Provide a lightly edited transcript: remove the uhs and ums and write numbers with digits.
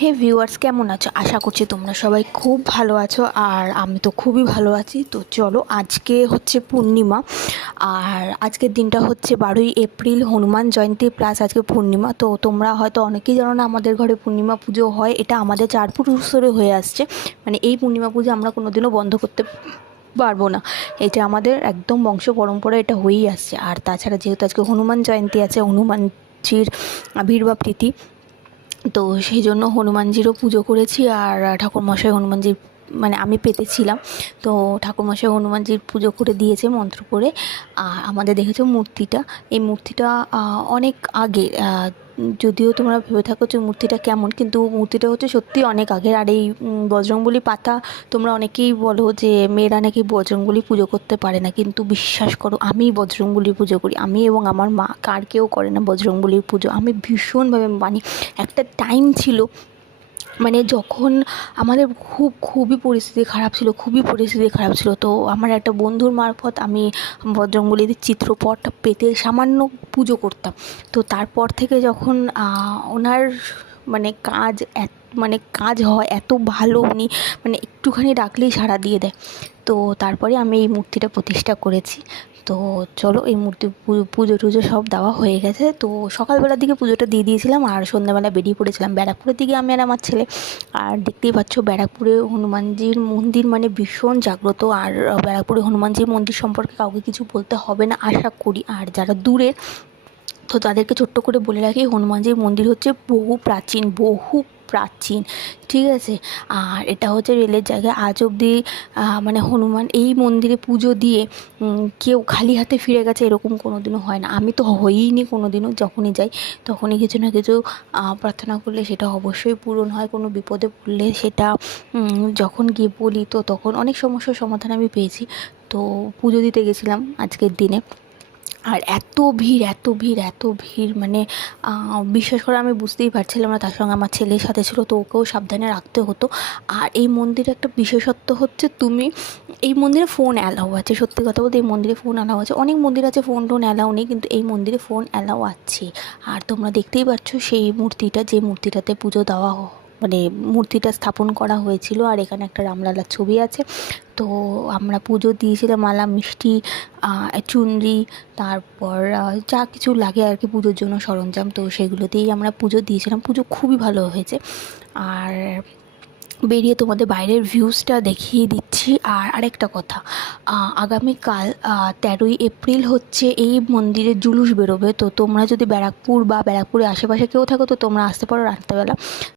হে viewers, কেমন আছো? আশা করছি তোমরা সবাই খুব ভালো আছো, আর আমি তো খুবই ভালো আছি। তো চলো, আজকে হচ্ছে পূর্ণিমা, আর আজকের দিনটা হচ্ছে 12ই এপ্রিল, হনুমান জয়ন্তী প্লাস আজকে পূর্ণিমা। তো তোমরা হয়তো অনেকেই জানো না, আমাদের ঘরে পূর্ণিমা পুজো হয়। এটা আমাদের 4 পুরুষ ধরে হয়ে আসছে। মানে এই পূর্ণিমা পুজো আমরা কোনোদিনও বন্ধ করতে পারবো না। এটা আমাদের একদম বংশ পরম্পরা, এটা হয়েই আসছে। আর তাছাড়া যেহেতু আজকে হনুমান জয়ন্তী আছে, হনুমানজির আবির্ভাব তিথি, তো সেই জন্য হনুমানজিরও পুজো করেছি। আর ঠাকুরমশাই হনুমানজির, মানে আমি পেতেছিলাম, তো ঠাকুরমশাই হনুমানজির পুজো করে দিয়েছে মন্ত্র করে। আর আমাদের দেখেছো মূর্তিটা, এই মূর্তিটা অনেক আগে, যদিও তোমরা ভেবে থাকো যে মূর্তিটা কেমন, কিন্তু মূর্তিটা হচ্ছে সত্যি অনেক আগের। আর এই বজরংবলী পাতা, তোমরা অনেকেই বলো যে মেয়েরা নাকি বজরংবলী পুজো করতে পারে না, কিন্তু বিশ্বাস করো, আমি বজরংবলীর পুজো করি। আমি এবং আমার মা, কার কেউ করে না বজরংবলীর পুজো। আমি ভীষণভাবে মানি। একটা টাইম ছিল, মানে যখন আমাদের খুবই পরিস্থিতি খারাপ ছিল, খুবই পরিস্থিতি খারাপ ছিল। তো আমার একটা বন্ধুর মারফত আমি বজরংবলীর চিত্রপট পেতে সামান্য পুজো করতাম। তো তারপর থেকে যখন ওনার মানে কাজ হয় এত ভালো, উনি মানে একটুখানি ডাকলেই সাড়া দিয়ে দেয়। তো তারপরে আমি এই মূর্তিটা প্রতিষ্ঠা করেছি। তো চলো, এই মূর্তি পুজো টুজো সব দেওয়া হয়ে গেছে। তো সকালবেলার দিকে পুজোটা দিয়ে দিয়েছিলাম, আর সন্ধ্যাবেলা বেরিয়ে পড়েছিলাম ব্যারাকপুরের দিকে, আমি আর আমার ছেলে। আর দেখতেই পাচ্ছ, ব্যারাকপুরে হনুমানজির মন্দির মানে ভীষণ জাগ্রত। আর ব্যারাকপুরে হনুমানজির মন্দির সম্পর্কে কাউকে কিছু বলতে হবে না আশা করি। আর যারা দূরের, তো তাদেরকে ছোট্ট করে বলে রাখি, হনুমানজির মন্দির হচ্ছে বহু প্রাচীন, বহু প্রাচীন, ঠিক আছে। আর এটা হচ্ছে রেলের জায়গায়। আজ অবধি মানে হনুমান এই মন্দিরে পুজো দিয়ে কেউ খালি হাতে ফিরে গেছে এরকম কোনো দিনও হয় না। আমি তো হইনি কোনো দিনও, যখনই যাই তখনই কিছু না কিছু প্রার্থনা করলে সেটা অবশ্যই পূরণ হয়। কোনো বিপদে পড়লে সেটা যখন গিয়ে বলি, তো তখন অনেক সমস্যার সমাধান আমি পেয়েছি। তো পুজো দিতে গেছিলাম আজকের দিনে, আর এত ভিড়, এত ভিড়, এত ভিড়, মানে বিশ্বাস করে আমি বুঝতেই পারছিলাম না। তার সঙ্গে আমার ছেলের সাথে ছিল, তো ওকেও সাবধানে রাখতে হতো। আর এই মন্দিরে একটা বিশেষত্ব হচ্ছে, তুমি এই মন্দিরে ফোন অ্যালাউ আছে। সত্যি কথা বলতে, এই মন্দিরে ফোন অ্যালাউ আছে। অনেক মন্দির আছে ফোন টোন অ্যালাউ নেই, কিন্তু এই মন্দিরে ফোন অ্যালাউ আছে। আর তোমরা দেখতেই পাচ্ছ সেই মূর্তিটা, যে মূর্তিটাতে পুজো দেওয়া মানে মূর্তিটা স্থাপন করা হয়েছিল। আর এখানে একটা রামলালার ছবি আছে। তো আমরা পুজো দিয়েছিলাম, মালা, মিষ্টি, চুনরি, তারপর যা কিছু লাগে আর কি পুজোর জন্য সরঞ্জাম, তো সেগুলো দিয়েই আমরা পুজো দিয়েছিলাম। পুজো খুবই ভালো হয়েছে। আর বেরিয়ে তোমাদের বাইরের ভিউজটা দেখিয়ে দিচ্ছি। আর আরেকটা কথা, আগামীকাল 13ই এপ্রিল হচ্ছে এই মন্দিরের জুলুস বেরোবে। তো তোমরা যদি ব্যারাকপুর বা ব্যারাকপুরের আশেপাশে কেউ থাকো, তো তোমরা আসতে পারো রাত্রেবেলা।